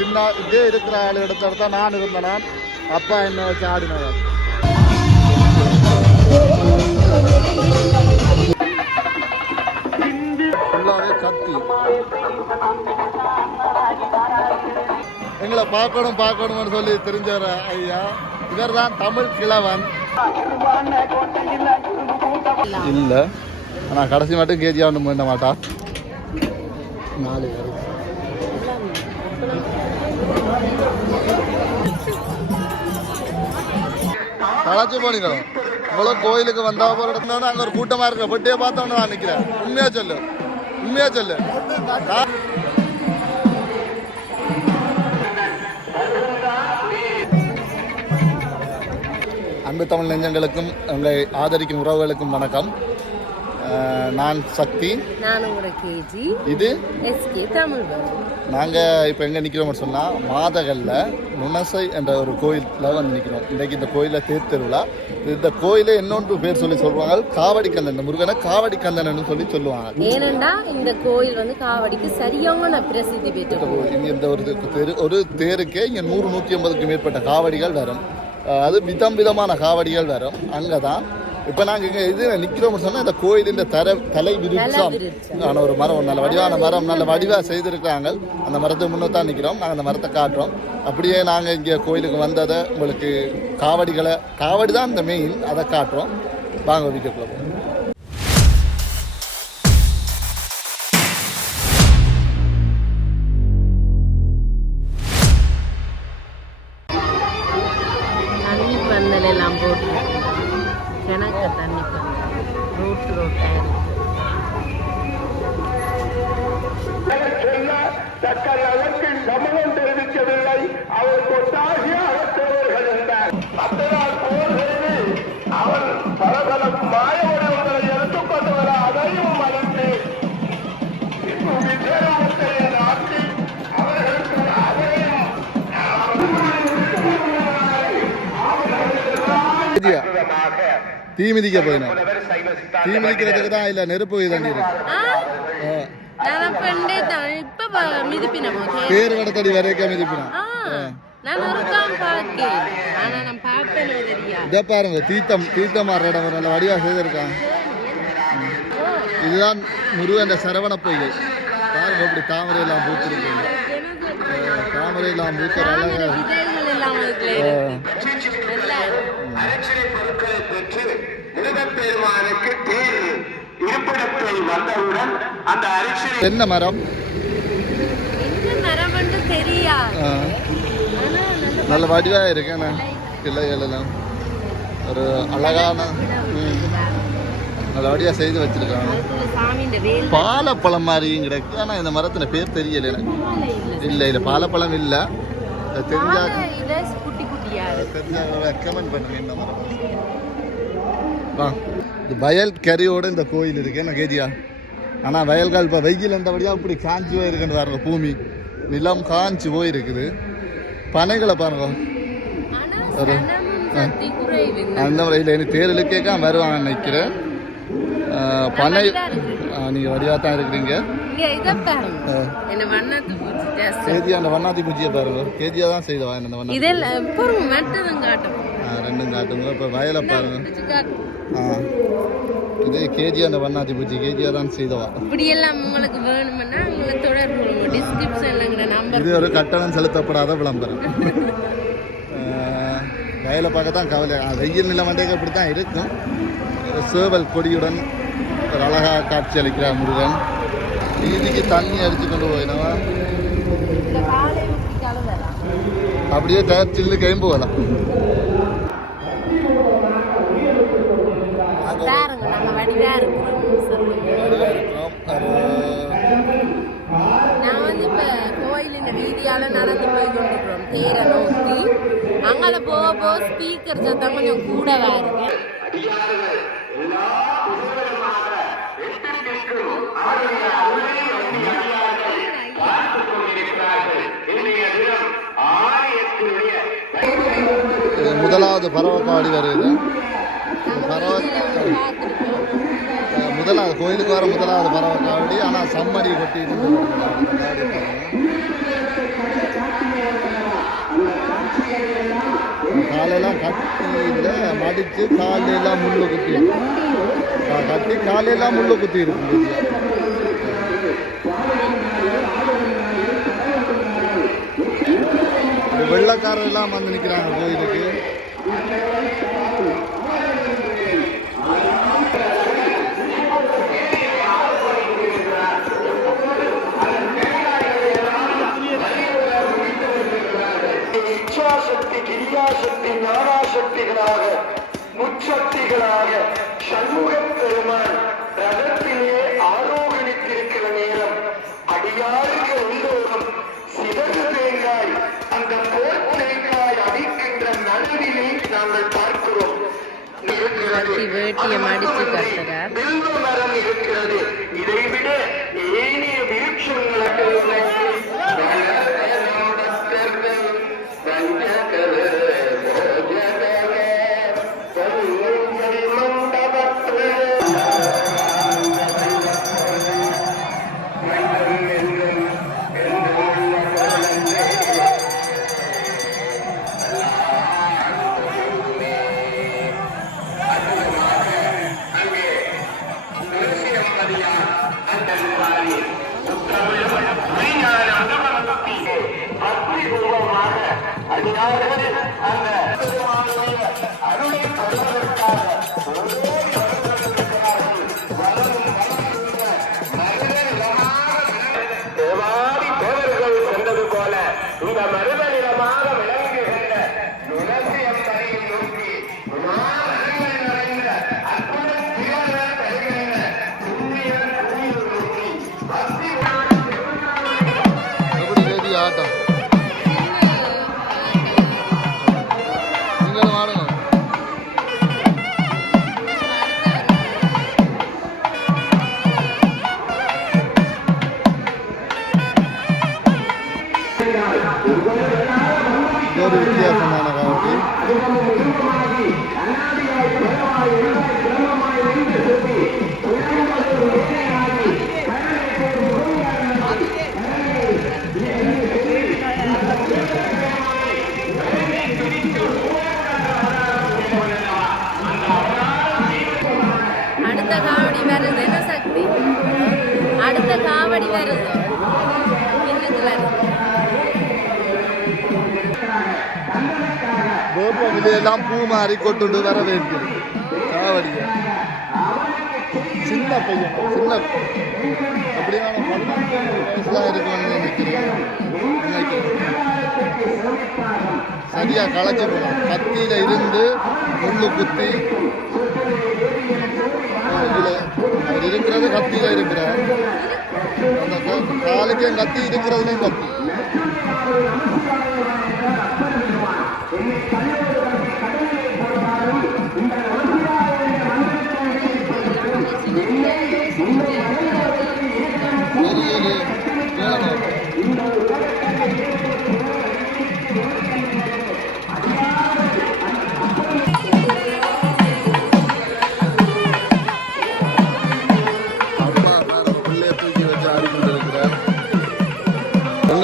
சின்ன இதே இருக்கிற ஆள் இடத்த தான் நான் இருந்தேன்? அப்பா என்ன வச்சு ஆடினவர் ஃபுல்லாகவே கத்தி. எங்களை பார்க்கணும் பார்க்கணும்னு சொல்லி தெரிஞ்சவர் ஐயா. இவர் தான் தமிழ் கிழவன். இல்லை. ஆனால் கடைசி மட்டும் கேஜியா ஒன்று மாட்டா. நாலு பேர். களைச்சு போனீங்க இவ்வளோ கோயிலுக்கு வந்தா போகிற இடத்துல அங்கே ஒரு கூட்டமாக இருக்க. பட்டியை பார்த்தோன்னு நான் நிற்கிறேன் உண்மையா சொல்லு. உண்மையா சொல்லு. அன்பு தமிழ் நெஞ்சங்களுக்கும் எங்களை ஆதரிக்கும் உறவுகளுக்கும் வணக்கம். நான் சக்தி. நான் உங்களோட கேஜி. இது? எஸ்கே தமிழ். நாங்கள் இப்போ எங்கே நிற்கிறோம்னு சொன்னால் மாதகளில் நுணசை என்ற ஒரு கோயிலில் வந்து நிற்கிறோம் இன்றைக்கு இந்த கோயிலில் தேர் திருவிழா. இந்த கோயிலை இன்னொன்று பேர் சொல்லி சொல்லுவாங்க காவடி கந்தன் முருகனை காவடி கந்தன் சொல்லி சொல்லுவாங்க. ஏனெண்டா இந்த கோயில் வந்து காவடிக்கு சரியான பிரசித்தி பெற்ற இந்த ஒரு தெரு ஒரு தேருக்கே இங்கே நூறு நூற்றி ஐம்பதுக்கு மேற்பட்ட காவடிகள் வரும். அது விதம் விதமான காவடிகள் வரும். அங்கே தான் இப்போ நாங்கள் இங்கே இது நிற்கிறோம்னு சொன்னால் இந்த கோயிலின் தர தலை விருட்சம். ஆன ஒரு மரம் நல்ல வடிவான மரம் நல்ல வடிவாக செய்திருக்கிறாங்க. அந்த மரத்துக்கு முன்னே தான் நிற்கிறோம் நாங்கள் அந்த மரத்தை காட்டுறோம். அப்படியே நாங்கள் இங்கே கோயிலுக்கு வந்ததை உங்களுக்கு காவடிகளை காவடி தான் இந்த மெயின் அதை காட்டுறோம். வாங்க வீட்டுக்குள்ள தீ மிதிக்க சைவ தீ மிதிக்கிறதுக்கு தான் இல்லை நெருப்பு தண்ணி இருக்கு? பேர் கடத்தடி வரைக்கும் தெரியா இதை பாருங்க தீர்த்தம் தீர்த்தம் மாறுற இடம் நல்ல வடிவா செய்திருக்கான். இதுதான் முருகன் சரவண பொய்கை பாருங்க இப்படி தாமரை எல்லாம் பூத்திருக்கு தாமரை எல்லாம் பூத்த அழகா விதைகள் எல்லாம் இருக்குல்ல நல்லா அலட்சிய பொருட்களை பெற்று முருகப்பெருமானுக்கு தேர் இருப்பிடத்தை வந்தவுடன் அந்த அரிசியை என்ன மரம்? நல்ல வடிவா இருக்கு என்ன கிளைகள் எல்லாம். ஒரு அழகான ம், நல்ல வடிவா செய்து வச்சிருக்காங்க. பாலப்பழம் மாதிரியும் கிடக்கு. ஆனா இந்த மரத்துல பேர் தெரியல எனக்கு. இல்ல இல்ல பாலப்பழம் இல்ல. அது தெரிஞ்சா தெரிஞ்சா ரெக்கமெண்ட் பண்ணுங்க. இந்த மரம். வா. இது வயல் கரையோட இந்த கோயில் இருக்கு. என்ன கேஜியா ஆனா வயல்கால் இப்போ வெயில் இருந்தபடியா இப்படி காஞ்சி போயிருக்குன்னு பாருங்க பூமி. நிலம் காஞ்சி போயிருக்குது. பனைகளை பாருங்க. ஒரு- அந்த முறையில் எனக்கு தேர்தலுக்கே வருவாங்க நினைக்கிறேன். பனை ஆஹ் நீங்க வடிவா தான் இருக்கிறீங்க. இங்க இதை பாருங்க. ஆஹ் என்ன வண்ணத்து பூச்சி ஜாஸ்தி. கேஜி அந்த வண்ணாத்தி பூச்சியை பாருங்க. கேஜியா தான் செய்தவா இந்த வண்ணாத்தி ரெண்டும் காட்டுங்க. இப்போ வயலை பாருங்க. இது கேஜி அந்த வண்ணாத்தி பூச்சி கேஜியா தான் செய்தவா? இப்படி எல்லாம் உங்களுக்கு வேணும்னா உங்களை தொடர்பு கொள்ளுங்க. நம்பர் இது ஒரு கட்டணம் செலுத்தப்படாத விளம்பரம். வயலை பார்க்க தான் கவலை. வெயில் நில மண்டைக்கு அப்படி தான் இருக்கும் சேவல் கொடியுடன் ஒரு அழகாக காட்சி அளிக்கிறார் முருகன். வீதிக்கு தண்ணி அடிச்சு கொண்டு போயினவா? அப்படியே டயர் சில்லு கையும் போகலாம். பாருங்க நாங்க வடிவா இருக்கிறோம் சொல்லுங்க நான் வந்து இப்ப கோயிலின் வீதியால நடந்து போய் கொண்டிருக்கிறோம். தேரை நோக்கி. அங்கால போக போக ஸ்பீக்கர் சத்தம் கொஞ்சம் கூடவா இருக்கு? முதலாவது பறவைக்காடி வருது. அஹ் முதலாவது கோயிலுக்கு வர முதலாவது பறவை காவடி ஆனால் சம்மடி கொட்டி காலெல்லாம் கட்டியில் மடித்து காலையெல்லாம் முள்ளு குத்தி. கட்டி காலையெல்லாம் முள்ளு குத்தி இருக்கு. வெள்ளக்காரெல்லாம் வந்து நிற்கிறாங்க கோயிலுக்கு. கிரியாசக்தி ஞானாசக்திகளாக முச்சக்திகளாக சண்முகப் பெருமான் ரதத்திலே ஆரோகணித்திருக்கிற நேரம். அடியாருக்கு எல்லோரும் சிவகு தேங்காய் அந்த போர் தேங்காய் அடிக்கின்ற நடுவினை நாங்கள் பார்க்கிறோம். இருக்கிறது. மரம் இருக்கிறது. இதைவிட கோபம் பூ மாறி கொண்டு வர வேண்டும். காவடிய? சின்ன பையன் சின்ன அப்படியான வயசுலாம் இருக்கணும்னு நினைக்கிறேன். நினைக்கிறேன். சரியா களைச்சு போகணும் கத்தியில இருந்து முள்ளு குத்தி. இதுல அவர் இருக்கிறது கத்தியில இருக்கிறார் அந்த கா- காலுக்கும் கத்தி இருக்கிறதுலையும் கத்தி.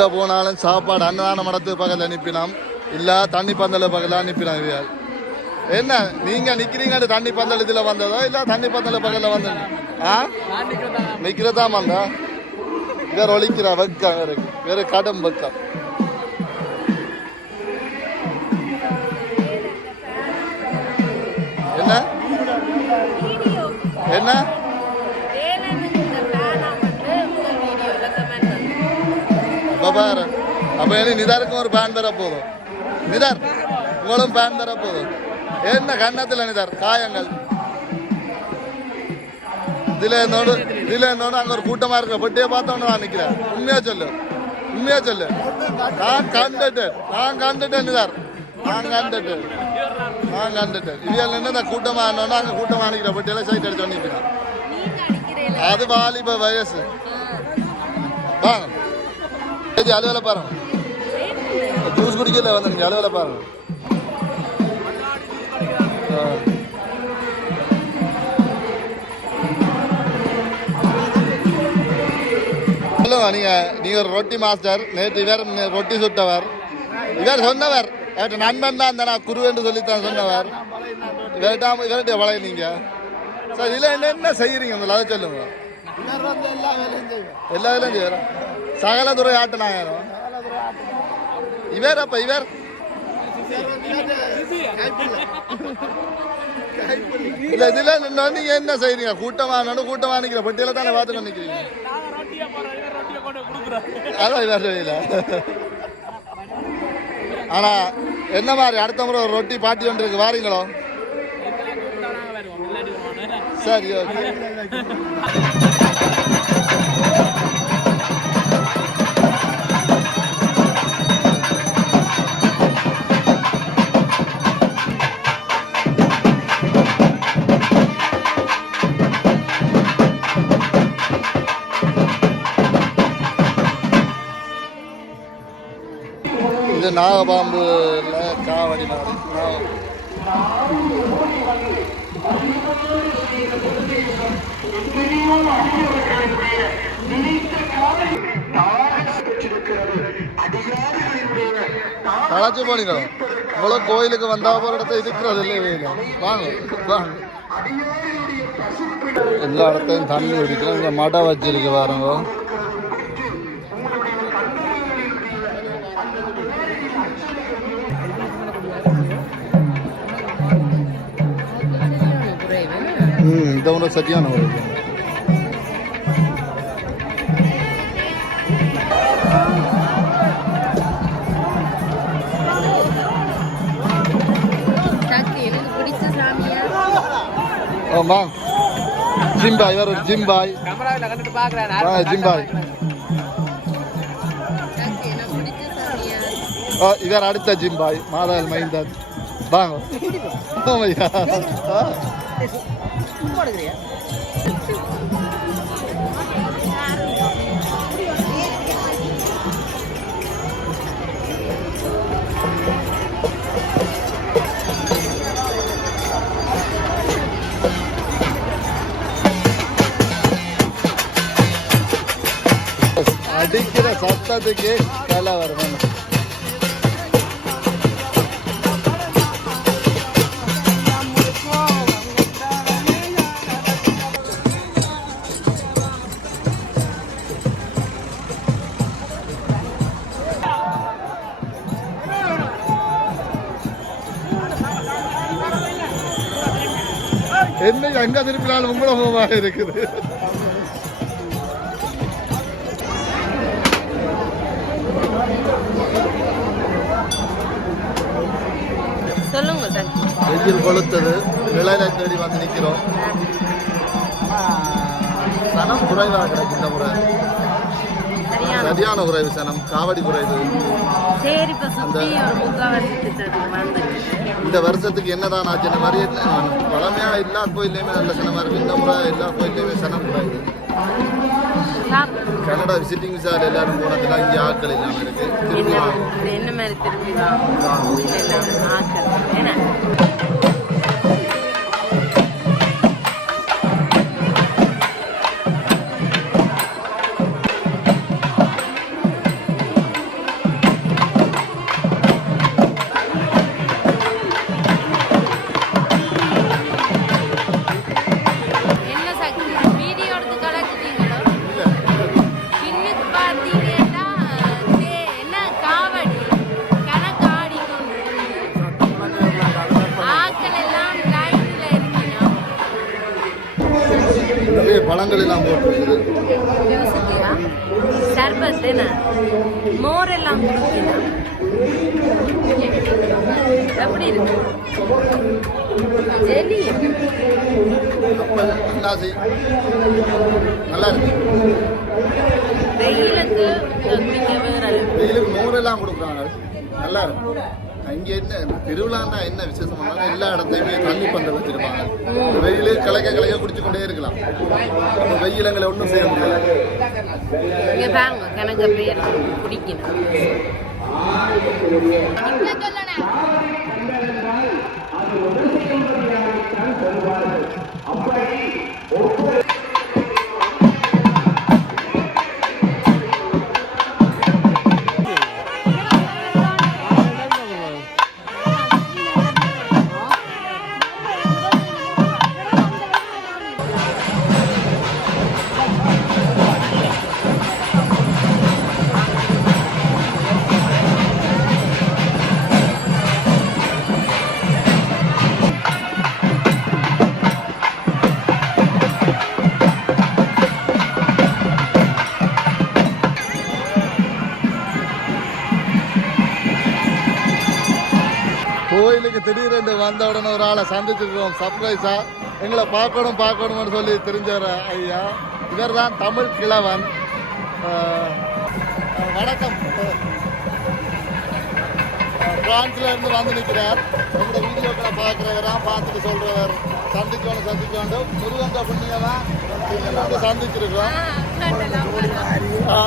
எங்க போனாலும் சாப்பாடு அன்னதான மடத்து பக்கத்தில் அனுப்பினோம். இல்ல தண்ணி பந்தல பக்கத்தில் அனுப்பினோம் இவையால் என்ன? நீங்க நிக்கிறீங்க தண்ணி பந்தல் இதுல வந்ததோ? இல்ல தண்ணி பந்தல பக்கத்தில் வந்தது? ஆ? நிக்கிறதா வந்தா வேற ஒழிக்கிற வெக்கம் வேற வேற கடும் வெக்கம். என்ன? என்ன? பாரு. அப்ப இனி நிதாருக்கும் ஒரு பேன் தர போதும். நிதார் உங்களும் பேன் தர போதும். என்ன கன்னத்துல நிதார்? காயங்கள். இதுல இருந்தோடு இதுல இருந்தோடு அங்க ஒரு கூட்டமா இருக்க பெட்டியை பார்த்தோன்னு நான் நிக்கிறேன். உண்மையா சொல்லு. உண்மையா சொல்லு. நான் கண்டுட்டேன் நான் கண்டுட்டேன் நிதார். நான் கண்டுட்டேன் நான் கண்டுட்டேன் இவியல் என்ன கூட்டமா இருந்தோன்னா அங்க கூட்டமா நிக்கிற பெட்டியெல்லாம் சைட் அடிச்சு நிக்கிறேன் அது வாலிப வயசு. வாங்க. ஏதி அலுவல பாருங்க ஜூஸ் குடிக்கல வந்து நீங்க அலுவல பாருங்க ஆ. சொல்லுங்க நீங்க நீங்க ஒரு ரொட்டி மாஸ்டர் நேற்று இவர் ரொட்டி சுட்டவர். இவர் சொன்னவர் அவர்கிட்ட நண்பன் தான் நான் குரு என்று சொல்லித்தான் சொன்னவர். இவர்கிட்ட இவர்கிட்ட வளைய நீங்க. சார் இதில் என்ன என்ன செய்யறீங்க உங்களை அதை சொல்லுங்க. எல்லா வேலையும் செய்வேன். எல்லா வேலையும் செய்யறோம் சகலதுறை ஆட்டநாயகம் இவர் அப்ப இவர்? இல்ல இதுல நீங்க என்ன செய்றீங்க? கூட்டமா நடு கூட்டமா நிக்கிற பட்டியல தானே பார்த்து நிக்கிறீங்க? அதான் இவர் இல்ல ஆனா என்ன மாதிரி அடுத்த முறை ஒரு ரொட்டி பாட்டி ஒன்று வாரீங்களோ? சரி ஓகே. நாகபாம்பு இல்லை காவடி மாதிரி நாக- போனீங்க இவ்வளோ கோயிலுக்கு வந்தா போகிற இடத்த இருக்கிறது இல்லையே வேணும் வாங்க வாங்க எல்லா இடத்தையும் தண்ணி குடிக்கிறோம். இங்கே மடம் வச்சிருக்கு பாருங்க. ம் இந்த ஒரு சரியான ஒரு ஆமா ஜிம்பாய் வேற ஒரு ஜிம்பாய் ஆ ஜிம்பாய் சக்தி எனக்கு பிடிச்ச சாமியா ஆ இவர் அடுத்த ஜிம்பாய் மாதாள் மைந்தன் வாங்க ஆமையா ஆ. அடிக்கிற சத்தத்துக்கு கலை வரணும் எங்க திருப்பினாலும் முகமாக இருக்குது. சொல்லுங்க வெயில் கொளுத்தது விளையில தேடி வந்து நிக்கிறோம் சனம் குறைவாக கிடக்கு இந்த முறை. சரியான குறைவு சனம். காவடி குறைவு. சரி இப்ப சுத்தி ஒரு முக்கால் வருஷத்துக்கு வந்து. இந்த வருஷத்துக்கு என்னதான் ஆச்சுன மாதிரி பழமையா எல்லா கோயில்லையுமே நல்ல சனமா இருக்கு இந்த முறை எல்லா கோயில்லையுமே சனம் சாப்பிடு. கனடா விசிட்டிங் விசால எல்லாரும் போனதுலாம் இங்கே ஆட்கள் இல்லாம இருக்கு. திரும்பி என்ன மாதிரி திரும்பி எல்லாம் எப்படி இருக்கு? ஜெலி நல்லா இருக்கு வெயிலுக்கு வெயிலுக்கு மோரெல்லாம் கொடுக்குறாங்க. நல்லா இருக்கும் அங்கே என்ன திருவிழான்னா என்ன விசேஷம் பண்ணாலும் எல்லா இடத்தையுமே தண்ணி பந்தல் வச்சிருப்பாங்க. வெயில் கலக்க கலக்க குடிச்சு கொண்டே இருக்கலாம். அப்போ வெயிலங்களை ஒன்றும் செய்ய முடியாது. இங்க பாருங்க கணக்கு பேர் குடிக்கணும். சந்திச்சிருக்கோம் சர்ப்ரைஸா எங்களை பார்க்கணும் பார்க்கணும்னு சொல்லி தெரிஞ்சவர் ஐயா. இவர் தான் தமிழ் கிழவன். வணக்கம். பிரான்ஸ்ல இருந்து வந்து நிற்கிறார் இந்த வீடியோக்களை பார்க்குறவரா பார்த்துட்டு சொல்றவர். சந்திக்கணும் சந்திக்கணும். முருகந்த புண்ணியமா வந்து சந்திச்சிருக்கோம். ஆ.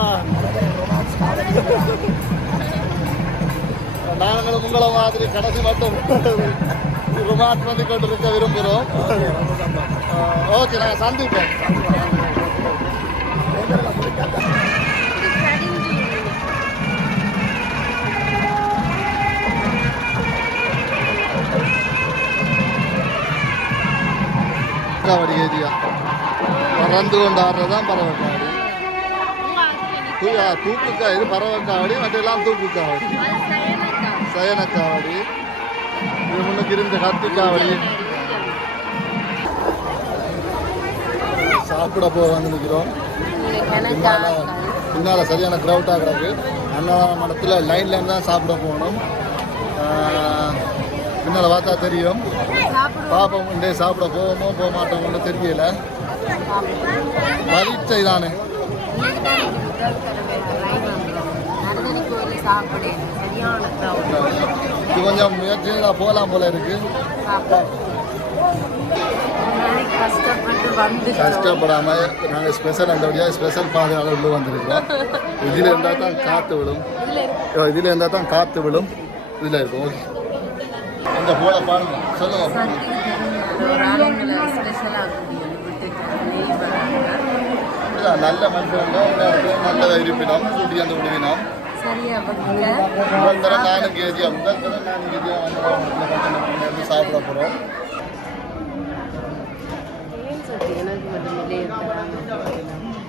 நாங்களும் உங்களை மாதிரி கடைசி மட்டும். ருமாட் பண்ணி கொண்டு இருக்க விரும்புகிறோம் ஓகே நாங்கள் சந்திப்போம். பறவக்காவடி ஏரியா. பறந்து கொண்டாடுறதான் பறவைக்காவடி. தூ- ஆ, தூக்குக்கா இது பறவைக்காவடி மற்றெல்லாம் தூக்குக்காவடி. சயனக்காவடி. இது முன்னுக்கு இருந்த கத்திக்காவடி சாப்பிட போக வந்து நிற்கிறோம் பின்னால சரியான க்ரௌட்டாக கிடக்கு. அன்னதான மடத்தில் லைன்ல இருந்து தான் சாப்பிட போகணும். பின்னால பார்த்தா தெரியும். பாப்போம் இண்டே சாப்பிட போவோமோ போக மாட்டோமோன்னு தெரியல. பரீட்சை தானே. சாப்பிடு. சரியான. இது கொஞ்சம் முயற்சியாக போகலாம் போல இருக்கு. கஷ்டப்படாம நாங்கள் ஸ்பெஷல் அந்த வழியாக ஸ்பெஷல் பாதையால் உள்ள வந்திருக்கோம் இதில் இருந்தால் தான் காற்று விழும். இதுல இருந்தால் தான் காற்று விழும். இதில் இருக்கும். ஓகே. அந்த போல பாருங்க. சொல்லுங்க. நல்ல இடத்துல நல்ல இருப்பினம். கூட்டி அந்த விடுவினம் சரியா பக்கத்துல முதல் தரம் நானும் கேஜியா? முதல் தரம் நானும் கேஜியா வந்து சாப்பிட போகிறோம்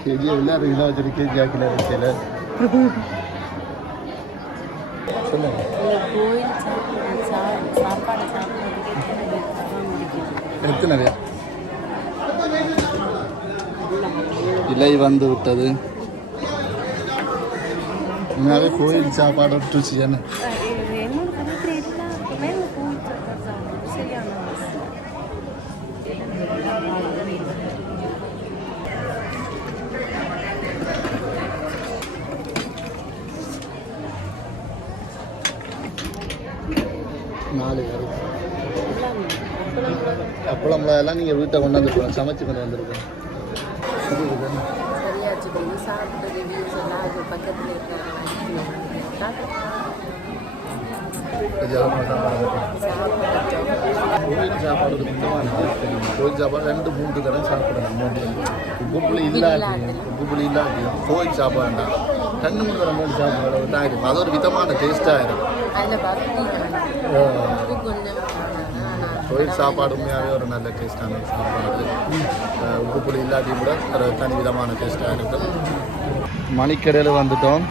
கேஜி எல்லாரும் கிலோ வச்சுட்டு கேஜி ஆக்கில வைக்கல சொல்லுங்க எத்தனை பேர் தரம் முடிக்குது எத்தனை பேர்? இலை வந்து விட்டது உண்மையாகவே கோயில் சாப்பாடு ருச்சி என்ன என்னோட கணக்கில் எல்லாருக்குமே இந்த கோயில் சாப்பாடு சாப்பிட்றது சரியான ஆசை. நாலு அப்பளம்லாம் எல்லாம் நீங்கள் வீட்டை கொண்டு சமைச்சு கொண்டு வந்துருக்கோம் சொல்லி சாப்பிட்ட ரிவ்யூஸ் எல்லாம் அது பக்கத்தில் கோயில் சாப்பாடு ஒரு முக்கியமான டேஸ்ட் தெரியும் கோயில் சாப்பாடு ரெண்டு மூன்று தரம் சாப்பிடணும் மூணு உப்பு புளி இல்லாட்டியும் உப்பு புளி இல்லாட்டியும் கோயில் சாப்பாடுண்டா ரெண்டு மூணு தரம் மூணு சாப்பாடு தான் இருக்கும் அது ஒரு விதமான டேஸ்ட்டாக இருக்கும் அதில் பக்தி உப்பு கொஞ்சம் ஆனால் கோயில் சாப்பாடு உண்மையாகவே ஒரு நல்ல டேஸ்டான சாப்பாடு. உப்பு புளி இல்லாட்டியும் கூட ஒரு தனி விதமான டேஸ்ட்டாக இருக்கும் மணிக்கடையில் வந்துட்டோம்.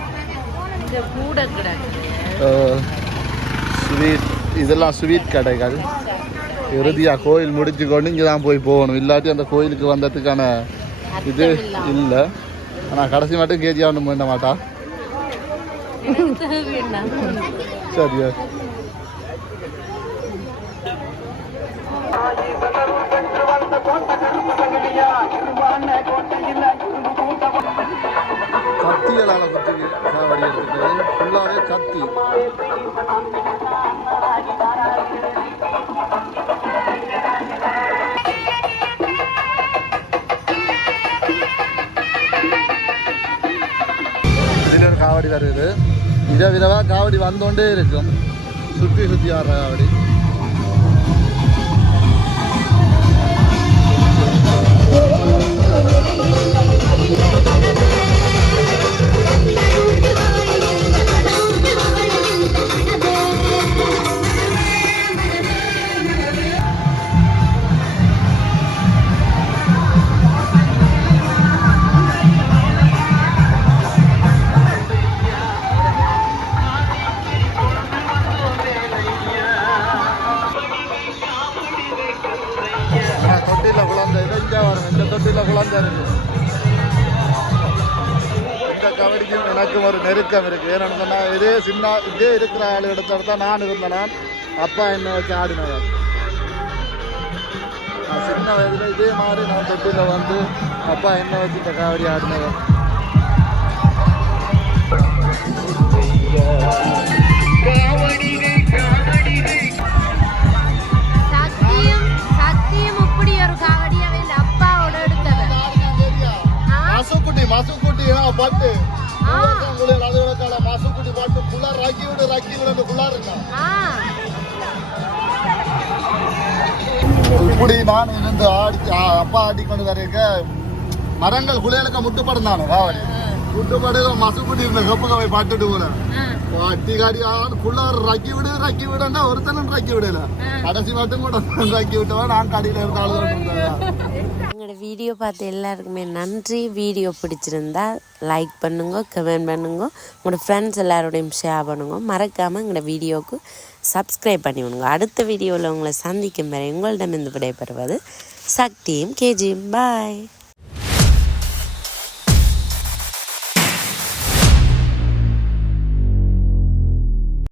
ஸ்வீட் இதெல்லாம் ஸ்வீட் கடைகள். இறுதியாக கோயில் முடிச்சு கொண்டு இங்கே தான் போய் போகணும். இல்லாட்டி அந்த கோயிலுக்கு வந்ததுக்கான இது இல்லை. ஆனால் கடைசி மட்டும் கேஜியாக ஒன்றும் பண்ண மாட்டா வேண்டாம் கத்திகளால் கத்தியலான குத்தி காவடி எடுத்துக்கிறது ஃபுல்லாகவே கத்தி. இதில் காவடி வருது. இதை விதவாக காவடி வந்தோண்டே இருக்கும். சுற்றி சுற்றி ஆடுற காவடி. இதில் குழந்தை இந்த இருக்கு இந்த கபடிக்கும் எனக்கும் ஒரு நெருக்கம் இருக்குது ஏன்னு சொன்னால் இதே சின்ன இதே இருக்கிற ஆள் இடத்துல தான் நான் இருந்தேன். அப்பா என்ன வச்சு ஆடினவர். நான் சின்ன வயதில் இதே மாதிரி நான் தொட்டியில் வந்து அப்பா என்ன வச்சு இந்த கபடி ஆடினவர். சத்தியம் மாசுக்குட்டி பாட்டு. விளக்கால மாசுக்குட்டி பாட்டு ஃபுல்லா ராக்கி விடு ராக்கி விடு ஃபுல்லா இருக்கா? ஆ. இப்படி நான் இருந்து ஆடி அப்பா ஆடிக்கொண்டு வரைக்க மரங்கள் குளியலுக்க முட்டுப்படந்தானு காவடி முட்டுப்படு கப்புக போய் பாட்டுட்டு போல ஆ பாட்டி காடி ஃபுல்லா ரக்கி விடு ரக்கி விடுன்னா ஒருத்தனும் ரக்கி விடல கடைசி மட்டும் கூட ரக்கி விட்டவன் நான் கடையில இருக்க ஆளுங்க எங்களோட வீடியோ பார்த்த எல்லாருக்குமே நன்றி வீடியோ பிடிச்சிருந்தா லைக் பண்ணுங்க கமெண்ட் பண்ணுங்க உங்களோட ஃப்ரெண்ட்ஸ் எல்லாரோடையும் ஷேர் பண்ணுங்க மறக்காமல் எங்களோட வீடியோவுக்கு சப்ஸ்கிரைப் பண்ணி விடுங்க அடுத்த வீடியோவில் உங்களை சந்திக்கும் வரை உங்களிடமிருந்து விடைபெறுவது சக்தியும் கேஜியும் பாய்